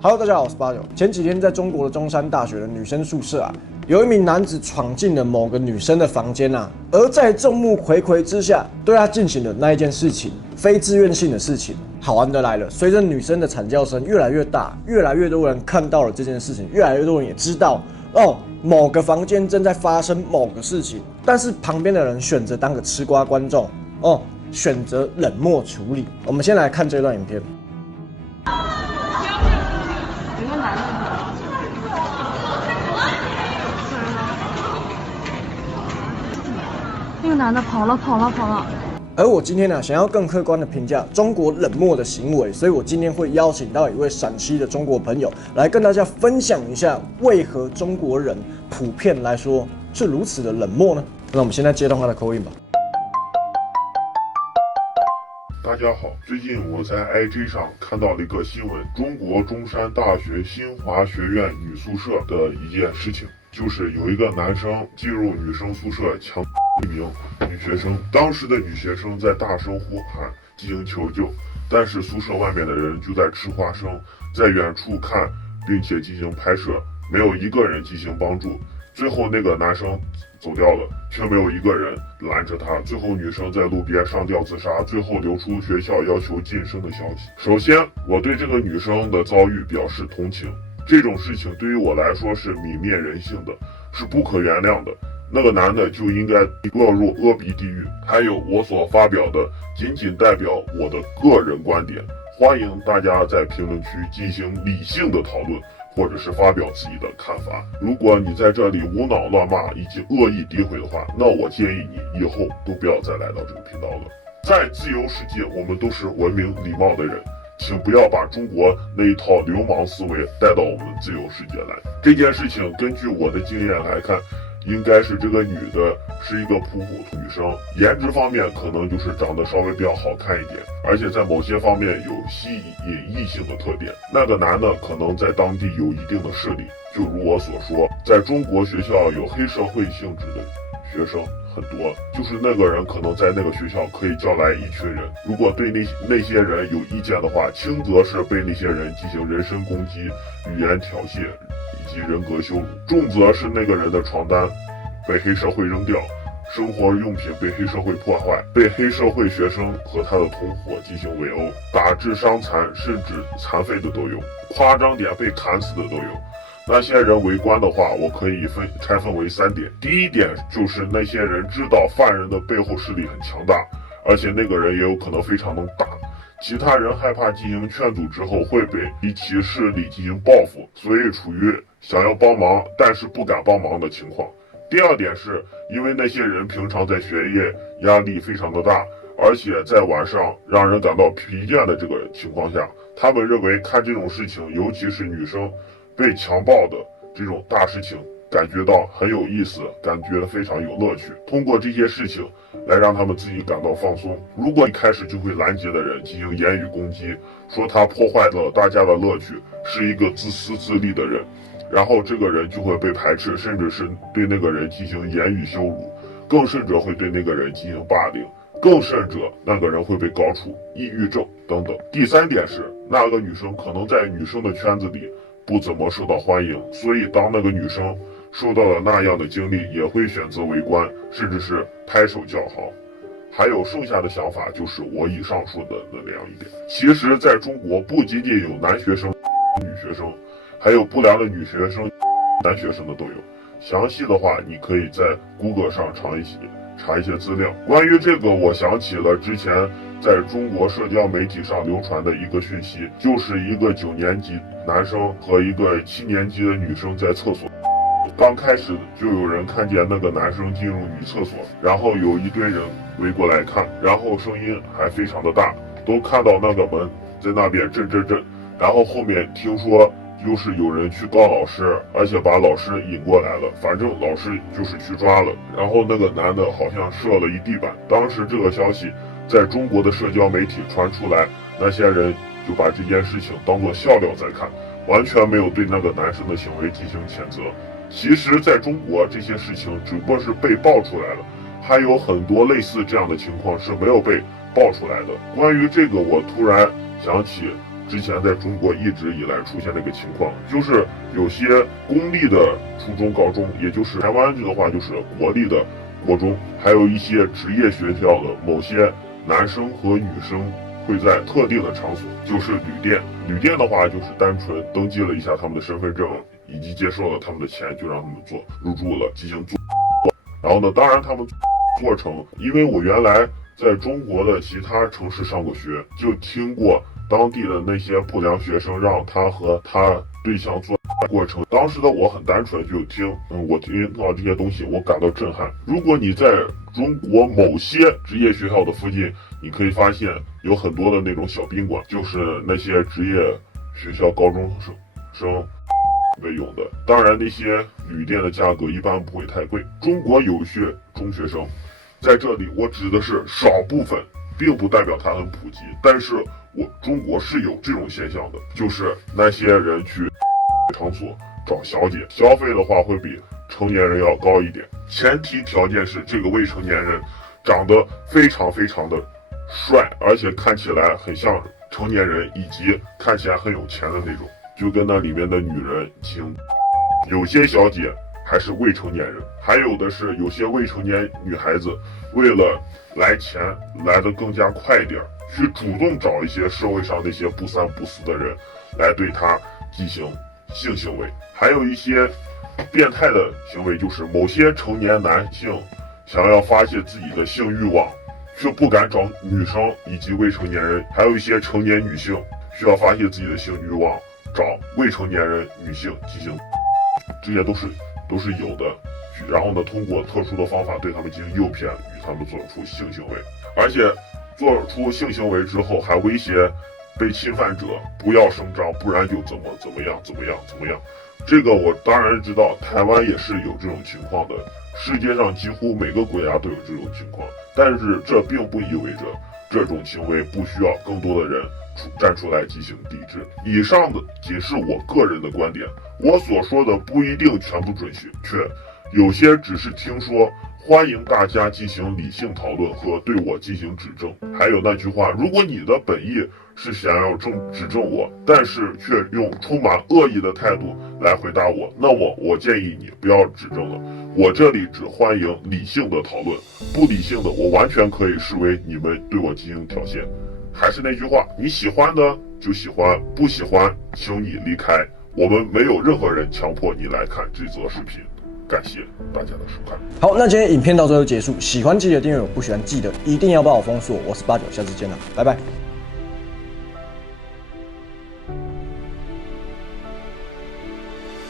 Hello， 大家好，我是八九。前几天在中国的中山大学的女生宿舍有一名男子闯进了某个女生的房间而在众目睽睽之下对她进行了那一件事情，非自愿性的事情。好玩的来了，随着女生的惨叫声越来越大，越来越多人看到了这件事情，越来越多人也知道某个房间正在发生某个事情，但是旁边的人选择当个吃瓜观众选择冷漠处理。我们先来看这段影片。那个男的跑了。而我今天想要更客观的评价中国冷漠的行为，所以我今天会邀请到一位陕西的中国朋友来跟大家分享一下，为何中国人普遍来说是如此的冷漠呢？那我们现在接通他的口音吧。大家好，最近我在 IG 上看到了一个新闻，中国中山大学新华学院女宿舍的一件事情，就是有一个男生进入女生宿舍强一名女学生，当时的女学生在大声呼喊进行求救，但是宿舍外面的人就在吃花生，在远处看并且进行拍摄，没有一个人进行帮助。最后那个男生走掉了，却没有一个人拦着他。最后女生在路边上吊自杀，最后流出学校要求晋升的消息。首先，我对这个女生的遭遇表示同情，这种事情对于我来说是泯灭人性的，是不可原谅的。那个男的就应该落入阿鼻地狱。还有我所发表的仅仅代表我的个人观点，欢迎大家在评论区进行理性的讨论，或者是发表自己的看法。如果你在这里无脑乱骂以及恶意诋毁的话，那我建议你以后都不要再来到这个频道了。在自由世界，我们都是文明礼貌的人，请不要把中国那一套流氓思维带到我们自由世界来。这件事情根据我的经验来看，应该是这个女的是一个普普女生，颜值方面可能就是长得稍微比较好看一点，而且在某些方面有吸引异性的特点。那个男的可能在当地有一定的势力，就如我所说，在中国学校有黑社会性质的学生很多，就是那个人可能在那个学校可以叫来一群人，如果对那些人有意见的话，轻则是被那些人进行人身攻击、语言挑衅以及人格羞辱，重则是那个人的床单被黑社会扔掉，生活用品被黑社会破坏，被黑社会学生和他的同伙进行围殴，打致伤残甚至残废的都有，夸张点被砍死的都有。那些人围观的话，我可以拆分为3点。第一点就是那些人知道犯人的背后势力很强大，而且那个人也有可能非常能打，其他人害怕进行劝阻之后会被其势力进行报复，所以处于想要帮忙但是不敢帮忙的情况。第二点是因为那些人平常在学业压力非常的大，而且在晚上让人感到疲倦的这个情况下，他们认为看这种事情，尤其是女生被强暴的这种大事情，感觉到很有意思，感觉非常有乐趣，通过这些事情来让他们自己感到放松。如果一开始就会拦截的人进行言语攻击，说他破坏了大家的乐趣，是一个自私自利的人，然后这个人就会被排斥，甚至是对那个人进行言语羞辱，更甚者会对那个人进行霸凌，更甚者那个人会被搞出抑郁症等等。第3点是那个女生可能在女生的圈子里不怎么受到欢迎，所以当那个女生受到了那样的经历，也会选择围观，甚至是拍手叫好。还有剩下的想法就是我以上说的那样一点。其实在中国不仅仅有男学生、女学生，还有不良的女学生、男学生的都有。详细的话你可以在 Google 上查一些资料。关于这个，我想起了之前在中国社交媒体上流传的一个讯息，就是一个9年级男生和一个7年级的女生在厕所。刚开始就有人看见那个男生进入女厕所，然后有一堆人围过来看，然后声音还非常的大，都看到那个门在那边震，然后后面听说就是有人去告老师，而且把老师引过来了，反正老师就是去抓了，然后那个男的好像射了一地板。当时这个消息在中国的社交媒体传出来，那些人就把这件事情当作笑料在看，完全没有对那个男生的行为进行谴责。其实在中国这些事情只不过是被爆出来了，还有很多类似这样的情况是没有被爆出来的。关于这个，我突然想起之前在中国一直以来出现的一个情况，就是有些公立的初中、高中，也就是台湾的话就是国立的国中，还有一些职业学校的某些男生和女生会在特定的场所，就是旅店。旅店的话就是单纯登记了一下他们的身份证，以及接受了他们的钱，就让他们做入住了，进行做。然后呢，当然他们过程，因为我原来在中国的其他城市上过学，就听过当地的那些不良学生让他和他对象做过程。当时的我很单纯，就听，我听到这些东西，我感到震撼。如果你在中国某些职业学校的附近，你可以发现有很多的那种小宾馆，就是那些职业学校高中生为用的。当然，那些旅店的价格一般不会太贵。中国有些中学生，在这里我指的是少部分，并不代表它很普及。但是中国是有这种现象的，就是那些人去场所找小姐，消费的话会比成年人要高一点。前提条件是这个未成年人长得非常非常的帅，而且看起来很像成年人，以及看起来很有钱的那种。就跟那里面的女人有些小姐还是未成年人，还有的是有些未成年女孩子为了来钱来得更加快一点，去主动找一些社会上那些不三不四的人来对她进行性行为。还有一些变态的行为，就是某些成年男性想要发泄自己的性欲望，却不敢找女生以及未成年人，还有一些成年女性需要发泄自己的性欲望，找未成年人女性进行，这些都是有的。然后呢，通过特殊的方法对他们进行诱骗，与他们做出性行为，而且做出性行为之后还威胁被侵犯者不要声张，不然就怎么样。这个我当然知道，台湾也是有这种情况的，世界上几乎每个国家都有这种情况，但是这并不意味着这种行为不需要更多的人站出来进行抵制。以上的仅是我个人的观点，我所说的不一定全部准确，有些只是听说。欢迎大家进行理性讨论和对我进行指正。还有那句话，如果你的本意是想要指正我，但是却用充满恶意的态度来回答我，那我建议你不要指正了。我这里只欢迎理性的讨论，不理性的我完全可以视为你们对我进行挑衅。还是那句话，你喜欢的就喜欢，不喜欢请你离开。我们没有任何人强迫你来看这则视频。感谢大家的收看。好，那今天影片到这就结束。喜欢记得订阅我，不喜欢记得一定要帮我封锁。我是89，下次见了，拜拜。